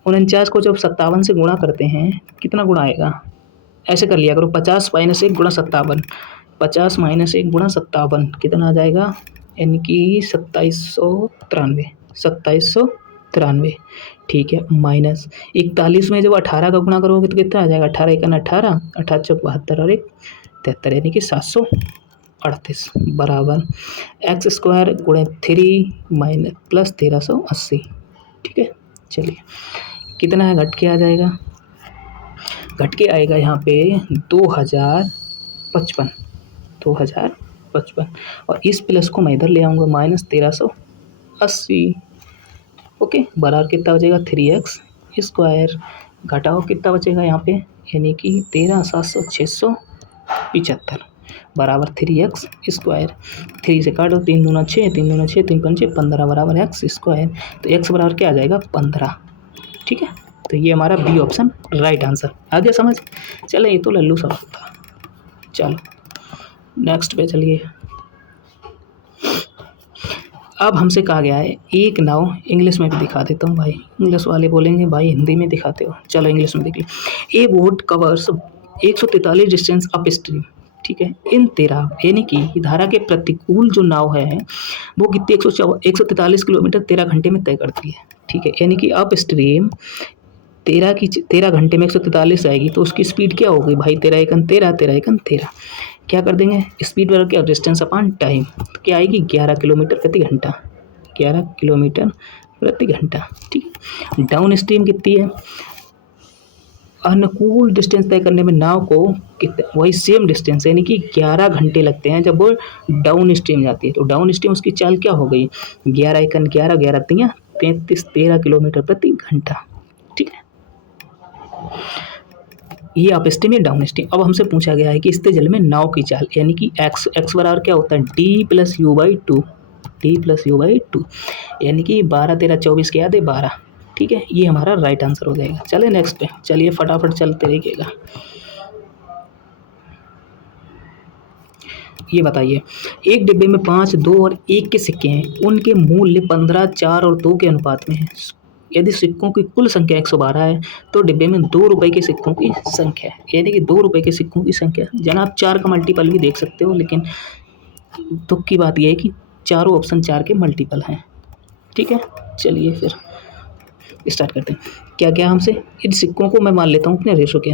49 को जब 57 से गुणा करते हैं कितना गुणा आएगा, ऐसे कर लिया करो, 50 - 1 गुणा 57, 50 - 1 गुणा 57 कितना आ जाएगा यानी कि 2793। ठीक है, माइनस 41 में जब 18 का गुणा करोगे तो कितना आ जाएगा? 18 एकन 18, 18 चौक 72 और 1 73, यानी कि 738 बराबर एक्स स्क्वायर गुणे 3 माइनस प्लस 1380। ठीक है, चलिए कितना है? घट के आ जाएगा, घट के आएगा यहाँ पे 2055, 2055। और इस प्लस को मैं इधर ले आऊँगा, माइनस 1380। ओके, बराबर कितना बचेगा? 3x square. घटाओ कितना बचेगा यहाँ पे? यानी कि 13 700 675 बराबर 3x स्क्वायर। 3 से काटो, 3 दूना 6, 3 दूना 6, 3 पंचे 15 बराबर एक्स स्क्वायर। तो x बराबर क्या आ जाएगा? 15। ठीक है, तो ये हमारा बी ऑप्शन राइट आंसर आ गया समझ। चलो ये तो लल्लू सवाल था। चलो नेक्स्ट पे चलिए। अब हमसे कहा गया है एक नाव, इंग्लिश में भी दिखा देता हूँ भाई, इंग्लिश वाले बोलेंगे भाई हिंदी में दिखाते हो, चलो इंग्लिश में देख लीजिए। ए boat covers 143 distance up stream. ठीक है, इन 13 यानी कि धारा के प्रतिकूल जो नाव है वो कितनी 143 किलोमीटर 13 घंटे में तय करती है। ठीक है, यानी कि अप स्ट्रीम 13 घंटे में 143 आएगी, तो उसकी स्पीड क्या होगी भाई? 13 एकन 13, 13 एकन 13। क्या कर देंगे? स्पीड बराबर क्या? Distance upon time. तो क्या आएगी? 11 किलोमीटर प्रति घंटा, 11 किलोमीटर प्रति घंटा। ठीक है, डाउन स्ट्रीम कितनी है? अनुकूल डिस्टेंस तय करने में नाव को कितना, वही सेम डिस्टेंस यानी कि 11 घंटे लगते हैं जब वो डाउन स्ट्रीम जाती है। तो डाउन स्ट्रीम उसकी चाल क्या हो गई? 11 एकन 11, 11 तियाँ 33, 13 किलोमीटर प्रति घंटा। ठीक है, ये अप स्ट्रीम है, डाउन स्ट्रीम। अब हमसे पूछा गया है कि स्थिर जल में नाव की चाल यानी कि एक्स बराबर क्या होता है? D plus you by two, D plus you by two, यानी कि 12 13 24 के याद है 12। ठीक है, ये हमारा राइट आंसर हो जाएगा। चलिए नेक्स्ट पे, चलिए फटाफट चलते रहिएगा। ये बताइए, एक डिब्बे में 5, 2 और 1 के सिक्के हैं, उनके मूल्य 15, 4 और 2 के अनुपात में है। यदि सिक्कों की कुल संख्या 112 है तो डिब्बे में 2 रुपए के सिक्कों की संख्या है, यानी कि 2 रुपए के सिक्कों की संख्या। जनाब 4 का मल्टीपल भी देख सकते हो, लेकिन दुख की बात यह है कि चारों ऑप्शन 4 के मल्टीपल हैं। ठीक है, चलिए फिर स्टार्ट करते हैं। क्या क्या हमसे, इन सिक्कों को मैं मान लेता हूँ अपने रेशो के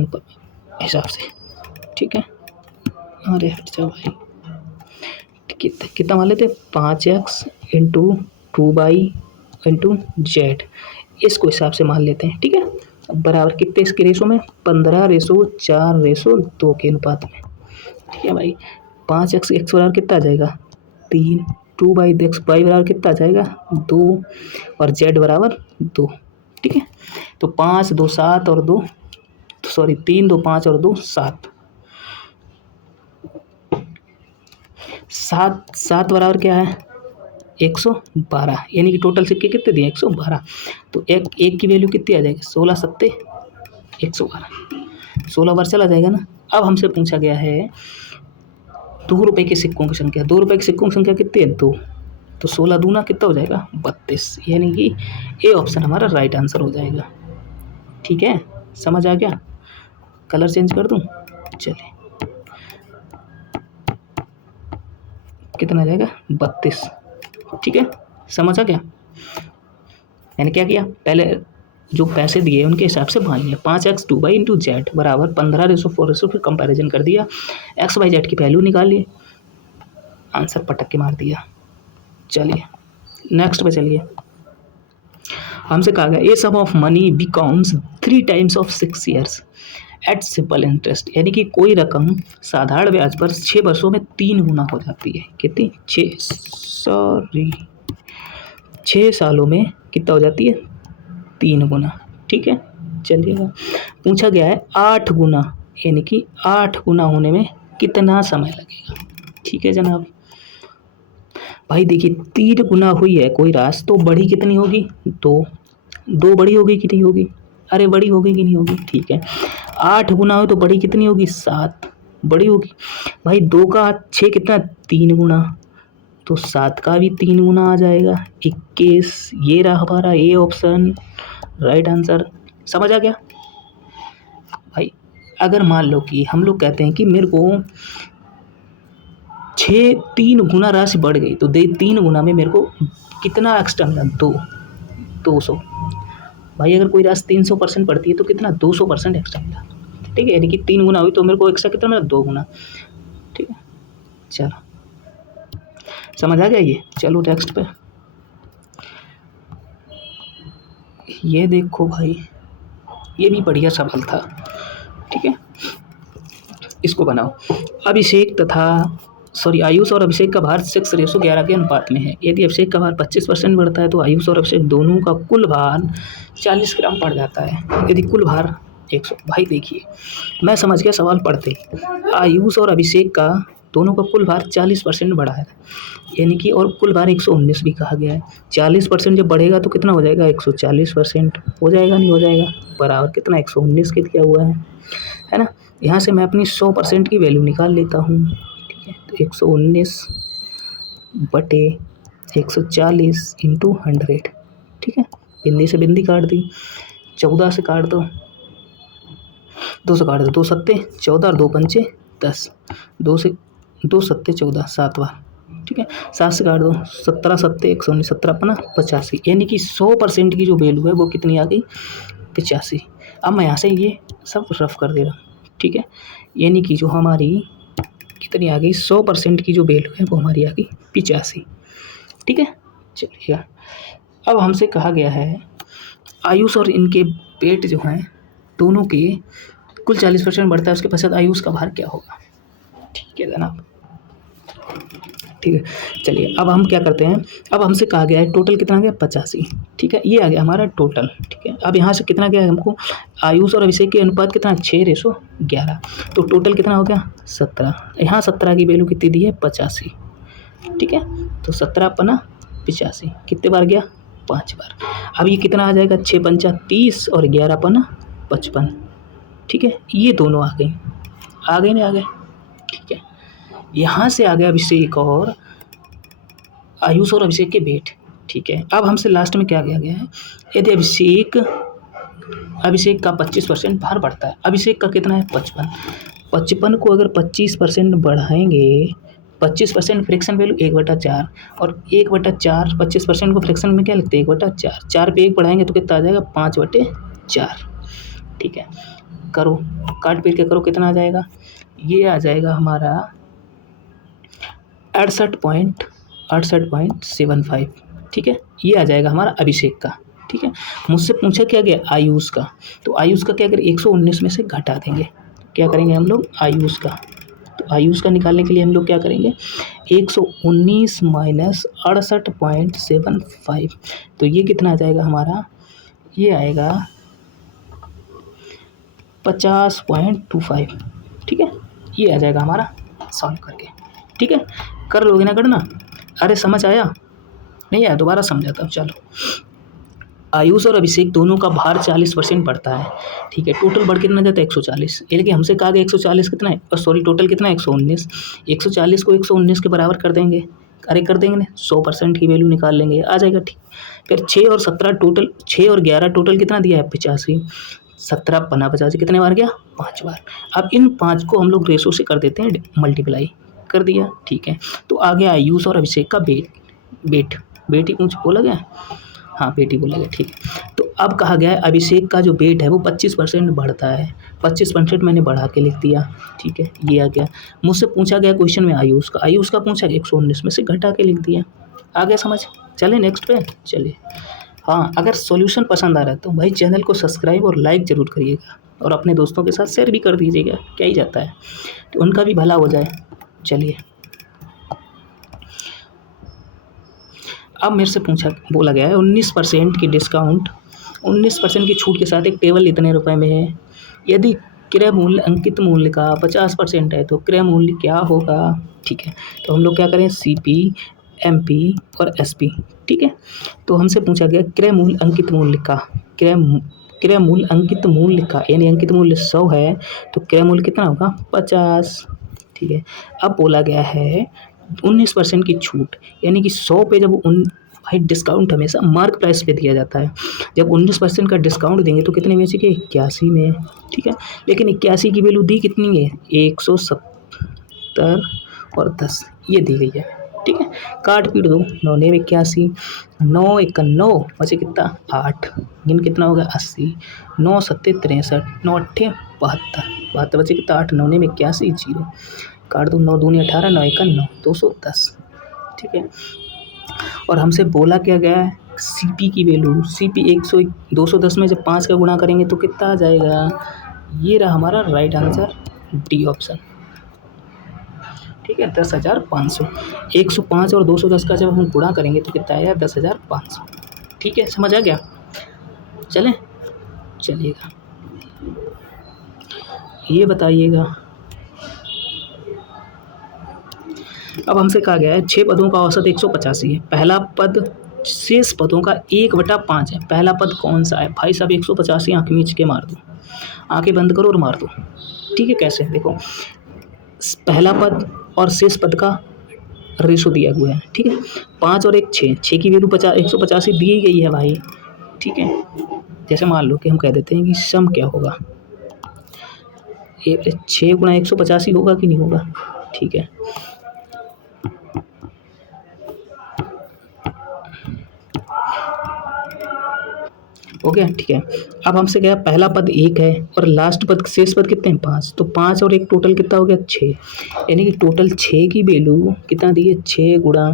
हिसाब से। ठीक है, अरे हट जाओ भाई, कितना मान लेते हैं? 5x into 2y into Z, इसको हिसाब से मान लेते हैं। ठीक है, अब बराबर कितने इसके रेशो में? 15:4:2 के अनुपात में। ठीक है भाई, 5x x बराबर कितना आ जाएगा? 3, 2y x y बराबर कितना आ जाएगा? 2 और z बराबर 2। ठीक है, तो 5 2 7 और 2 सॉरी 3 2 5 और 2 7, 7 बराबर क्या है? 112, यानी कि टोटल सिक्के कितने दिए? 112। तो एक की वैल्यू कितनी आ जाएगी? 16 7 112, 16 बार चला जाएगा ना। अब हमसे पूछा गया है 2 रुपए के सिक्कों की संख्या। 2 रुपए के सिक्कों की संख्या कितनी है? 2। तो 16 दूना कितना हो जाएगा? 32, यानी कि ए ऑप्शन हमारा राइट आंसर हो जाएगा। ठीक है, समझ आ गया? कलर चेंज कर दूं? चलिए, कितना आ जाएगा? 32। ठीक है, समझ आ गया? मैंने क्या किया, पहले जो पैसे दिए उनके हिसाब से मान लिया। 5x 2y इंटू जेड बराबर 15:4, फिर कंपैरिजन कर दिया, एक्स वाई जेड की वैल्यू निकाली, आंसर पटक के मार दिया। चलिए नेक्स्ट पे चलिए। हमसे कहा गया a sum of money becomes 3 times of 6 years at simple interest, यानी कि कोई रकम साधारण ब्याज पर 6 वर्षों में 3 गुना हो जाती है। कितनी? 6 सालों में कितना हो जाती है? 3 गुना। ठीक है, चलिएगा। पूछा गया है 8 गुना, यानी कि 8 गुना होने में कितना समय लगेगा? ठीक है जनाब, भाई देखिए 3 गुना हुई है कोई राशि, तो बड़ी कितनी होगी? 2 बड़ी होगी कि नहीं होगी? अरे बड़ी होगी कि नहीं होगी? ठीक है, 8 गुना हो तो बड़ी कितनी होगी? 7 बड़ी होगी। भाई 2 का 6 कितना? 3 गुना, तो 7 का भी 3 गुना आ जाएगा, 21। ये रहा हमारा ए ऑप्शन राइट आंसर। समझ आ गया भाई? अगर मान लो कि हम लोग कहते हैं कि मेरे को छः 3 गुना राशि बढ़ गई तो 3 गुना में मेरे को कितना एक्स्ट्रा मिला? 200। भाई अगर कोई राशि 300% बढ़ती है तो कितना? 200% एक्स्ट्रा मिला। ठीक है, यानी कि 3 गुना हुई तो मेरे को एक्स्ट्रा कितना मिला? 2 गुना। ठीक है, चलो समझ आ गया ये। चलो नेक्स्ट पे, ये देखो भाई, ये भी बढ़िया सवाल था। ठीक है, इसको बनाओ। अभिषेक तथा आयुष और अभिषेक का भार 6:11 के अनुपात में है। यदि अभिषेक का भार 25% बढ़ता है तो आयुष और अभिषेक दोनों का कुल भार 40 ग्राम बढ़ जाता है। यदि कुल भार 100, भाई देखिए मैं समझ गया सवाल पढ़ते ही। आयुष और अभिषेक का दोनों का कुल भार 40% बढ़ा है, यानी कि और कुल भार 119 भी कहा गया है। 40% जब बढ़ेगा तो कितना हो जाएगा? 140% हो जाएगा, नहीं हो जाएगा? बराबर कितना? 119 के दिया हुआ है ना। यहाँ से मैं अपनी 100% की वैल्यू निकाल लेता हूँ। ठीक है, तो 119 बटे 140 इंटू 100। ठीक है, बिंदी से बिंदी काट दी, 14 से काट दो, 2 से काट दो, 2 सत्ते 14 और 2 पंचे 10, 2 से 2 सत्ते 14, 7 बार। ठीक है, 7 से काट दो, 17 सत्ते 119, 17 अपना 85, यानी कि 100% की जो वैल्यू है वो कितनी आ गई? 85। अब मैं यहाँ से ये सब रफ कर दे रहा हूँ। ठीक है, यानी कि जो हमारी कितनी आ गई? 100% की जो वैल्यू है वो हमारी आ गई 85। ठीक है, चलिए अब हमसे कहा गया है आयुष और इनके पेट जो हैं दोनों के कुल 40% बढ़ता है, उसके पश्चात आयुष का भार क्या होगा? ठीक है जनाब, ठीक है। चलिए अब हम क्या करते हैं, अब हमसे कहा गया है टोटल कितना गया? 85। ठीक है, ये आ गया हमारा टोटल। ठीक है, अब यहाँ से कितना गया है हमको? आयुष और अभिषेक के अनुपात कितना? 6:11। तो टोटल कितना हो गया? 17। यहाँ 17 की वैल्यू कितनी दी है? 85। ठीक है, तो 17 अपना 85 कितने बार गया? 5 बार। अब ये कितना आ जाएगा? 6 पंचा 30 और 11 अपना 55। ठीक है, ये दोनों आ गए, आ गए नहीं आ गए? ठीक है, यहाँ से आ गया अभिषेक और आयुष और अभिषेक के बेट। ठीक है, अब हमसे लास्ट में क्या किया गया है? यदि अभिषेक का 25% भार बढ़ता है, अभिषेक का कितना है? 55। 55 को अगर 25% बढ़ाएंगे, 25% फ्रैक्शन वैल्यू 1/4 और 1/4 25% को फ्रैक्शन में क्या लिखते हैं? 1/4। 4 पे 1 बढ़ाएंगे तो कितना आ जाएगा? 5/4। ठीक है, करो काट पीट के करो, कितना आ जाएगा? ये आ जाएगा हमारा 68.75। ठीक है, ये आ जाएगा हमारा अभिषेक का। ठीक है, मुझसे पूछा क्या गया? आयुष का। तो आयुष का क्या करें? 119 में से घटा देंगे। क्या करेंगे हम लोग? आयुष का। तो आयुष का निकालने के लिए हम लोग क्या करेंगे? 119 माइनस 68.75, तो ये कितना आ जाएगा हमारा? ये आएगा 50.25। ठीक है, ये आ जाएगा हमारा सॉल्व करके। ठीक है, कर लोगे ना गणना? अरे समझ आया? नहीं आया? दोबारा समझाता हूँ। चलो, आयुष और अभिषेक दोनों का भार 40% बढ़ता है। ठीक है, टोटल बढ़ कितना जाता है? 140। यानी कि हमसे कहा गया 140 कितना है? टोटल कितना है? 119। 140 को 119 के बराबर कर देंगे। अरे कर देंगे ना, 100% की वैल्यू निकाल लेंगे, आ जाएगा। ठीक, फिर 6 और 17 टोटल, 6 और 11 टोटल कितना दिया है? 85। 17 पन्ना 85 कितने बार गया? 5 बार। अब इन 5 को हम लोग रेशो से कर देते हैं मल्टीप्लाई, कर दिया। ठीक है, तो आ गया आयुष और अभिषेक का बेटी कुछ बोला गया? हाँ, बेटी बोला गया। ठीक है, तो अब कहा गया है अभिषेक का जो वेट है वो 25% बढ़ता है। 25% मैंने बढ़ा के लिख दिया। ठीक है, ये आ गया। मुझसे पूछा गया क्वेश्चन में आयुष का पूछा गया, 119 में से घटा के लिख दिया। आ गया समझ? चले नेक्स्ट पे। चलिए, हाँ, अगर सॉल्यूशन पसंद आ रहा है तो भाई चैनल को सब्सक्राइब और लाइक ज़रूर करिएगा और अपने दोस्तों के साथ शेयर भी कर दीजिएगा, क्या ही जाता है, तो उनका भी भला हो जाए। चलिए, अब मेरे से बोला गया है 19% की डिस्काउंट, 19% की छूट के साथ एक टेबल इतने रुपए में है। यदि क्रय मूल्य अंकित मूल्य का 50% है तो क्रय मूल्य क्या होगा? ठीक है, तो हम लोग क्या करें? CP, MP और SP। ठीक है, तो हमसे पूछा गया क्रय मूल्य अंकित मूल्य का, क्रय मूल्य अंकित मूल्य का, यानी अंकित मूल्य 100 है तो क्रय मूल्य कितना होगा? 50। ठीक है, अब बोला गया है 19% की छूट, यानी कि 100 पे जब भाई डिस्काउंट हमेशा मार्क प्राइस पे दिया जाता है। जब 19% का डिस्काउंट देंगे तो कितने में बेचेंगे? 81 में। ठीक है, लेकिन 81 की वैल्यू दी कितनी है? 170 और 10 ये दी गई है। ठीक है, काट पीट दो। 9 9 81, 9 1 9 बचे कितना 8, गिन कितना होगा 80, 9 7 63, 9 8 72, 72 बचे कितना 8, 9 9 81 जीरो, काट दो। 9 दूनी 18, 9 1 9 210। ठीक है, और हमसे बोला क्या गया है सीपी की वैल्यू, सीपी 100 210 में जब 5 का गुणा करेंगे तो कितना आ जाएगा, ये रहा हमारा राइट आंसर, डी ऑप्शन। ठीक है, 10,500। 105 और 210 का जब हम गुणा करेंगे तो कितना आएगा 10,500। ठीक है, समझ आ गया। चलें, चलिएगा ये बताइएगा। अब हमसे कहा गया है 6 पदों का औसत 185 है। पहला पद शेष पदों का 1/5 है। पहला पद कौन सा है भाई साहब? 185 आँख मीच के मार दो, आंखें बंद करो और मार दो। ठीक है, कैसे देखो, पहला पद और शेष पद का रेशो दिया हुआ है। ठीक है, 5 और 1 6, 6 की वैल्यू 185 दी गई है भाई। ठीक है, जैसे मान लो कि हम कह देते हैं कि सम क्या होगा, 6 गुणा 185 होगा कि नहीं होगा। ठीक है, ओके। ठीक है, अब हमसे क्या, पहला पद 1 है और लास्ट पद शेष पद कितने हैं 5, तो 5 और 1 टोटल कितना हो गया 6, यानी कि टोटल 6 की वैल्यू कितना दी है, 6 गुणा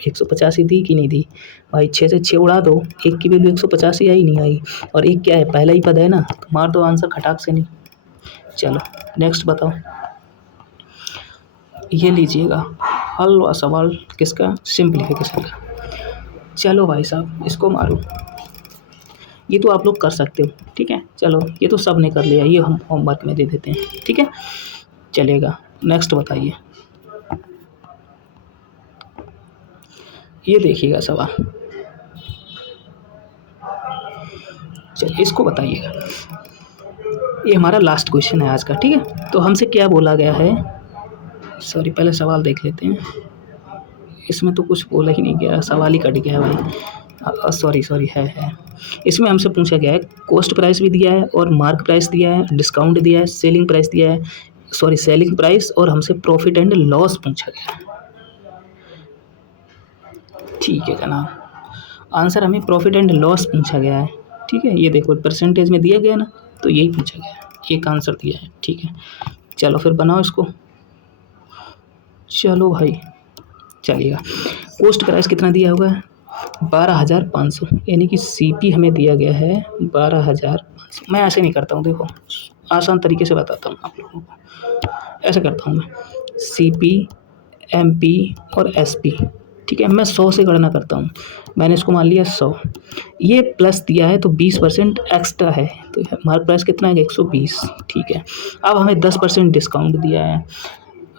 185 दी कि नहीं दी भाई। 6 से 6 उड़ा दो, 1 की वैल्यू 185 आई नहीं आई, और 1 क्या है पहला ही पद है ना, तो मार दो आंसर खटाक से नहीं। चलो नेक्स्ट बताओ, ये लीजिएगा हलवा सवाल किसका, सिंप्लीफिकेशन का। चलो भाई साहब इसको मारो, ये तो आप लोग कर सकते हो। ठीक है, चलो ये तो सब ने कर लिया, ये हम होमवर्क में दे देते हैं। ठीक है, चलेगा। नेक्स्ट बताइए, ये देखिएगा सवाल, चलिए इसको बताइएगा। ये हमारा लास्ट क्वेश्चन है आज का। ठीक है, तो हमसे क्या बोला गया है, सॉरी पहले सवाल देख लेते हैं। इसमें तो कुछ बोला ही नहीं गया, सवाल ही कट गया भाई। सॉरी है। इसमें हमसे पूछा गया है कॉस्ट प्राइस भी दिया है और मार्क प्राइस दिया है, डिस्काउंट दिया है, सेलिंग प्राइस दिया है, सेलिंग प्राइस, और हमसे प्रॉफिट एंड लॉस पूछा गया है। ठीक है जनाब, आंसर हमें प्रॉफिट एंड लॉस पूछा गया है। ठीक है, ये देखो परसेंटेज में दिया गया ना, तो यही पूछा गया है, एक आंसर दिया है। ठीक है, चलो फिर बनाओ इसको। चलो भाई चलिएगा, कॉस्ट प्राइस कितना दिया हुआ है 12,500, यानी कि सीपी हमें दिया गया है 12,500। मैं ऐसे नहीं करता हूँ, देखो आसान तरीके से बताता हूँ आप लोगों को। ऐसे करता हूँ मैं, सीपी, एमपी और एसपी। ठीक है, मैं 100 से गणना करता हूँ, मैंने इसको मान लिया 100, ये प्लस दिया है तो 20% एक्स्ट्रा है, तो हमारा प्राइस कितना है 120। ठीक है, अब हमें 10% डिस्काउंट दिया है,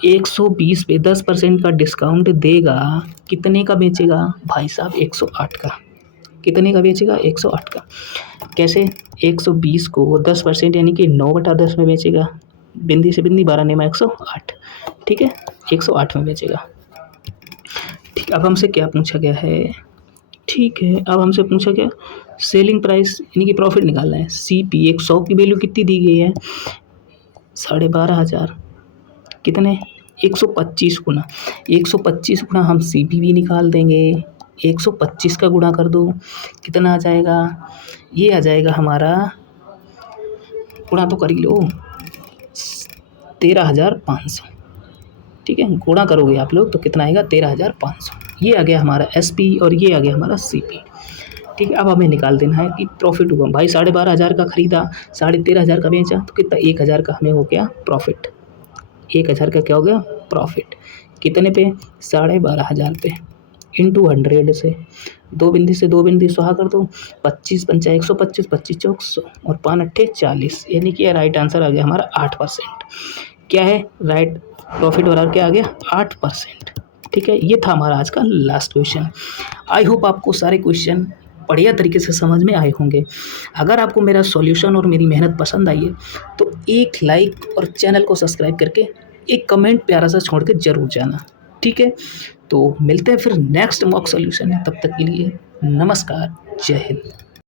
120 पे 10% का डिस्काउंट देगा, कितने का बेचेगा भाई साहब 108 का। कितने का बेचेगा 108 का। कैसे, 120 को 10% यानी कि 9/10 में बेचेगा, बिंदी से बिंदी 12 नेमा 108। ठीक है, 108 में बेचेगा। ठीक, अब हमसे क्या पूछा गया है, ठीक है अब हमसे पूछा गया सेलिंग प्राइस यानी कि प्रॉफिट निकालना है। सीपी 100 की वैल्यू कितनी दी गई है 12,500, कितने 125 गुना, 125 गुना हम सीपी भी निकाल देंगे, 125 का गुणा कर दो, कितना आ जाएगा, ये आ जाएगा हमारा, गुणा तो कर ही लो 13,500। ठीक है, गुणा करोगे आप लोग तो कितना आएगा 13,500। ये आ गया हमारा एसपी और ये आ गया हमारा सीपी। ठीक है, अब हमें निकाल देना है कि प्रॉफिट हुआ भाई 12,500 का खरीदा, 13,500 का बेचा, तो कितना 1,000 का हमें हो गया प्रॉफिट। 1,000 का क्या हो गया प्रॉफिट, कितने पे 12,500 पे, इंटू 100 से, दो बिंदी सुहा कर दो, 25 पंचा 125, 25 चौक 100 और 5 अट्ठे 40, यानी कि राइट आंसर आ गया हमारा 8%। क्या है राइट प्रॉफिट और क्या आ गया 8%। ठीक है, ये था हमारा आज का लास्ट क्वेश्चन। आई होप आपको सारे क्वेश्चन बढ़िया तरीके से समझ में आए होंगे। अगर आपको मेरा सॉल्यूशन और मेरी मेहनत पसंद आई है तो एक लाइक और चैनल को सब्सक्राइब करके एक कमेंट प्यारा सा छोड़ के ज़रूर जाना। ठीक है, तो मिलते हैं फिर नेक्स्ट मॉक सॉल्यूशन है, तब तक के लिए नमस्कार, जय हिंद।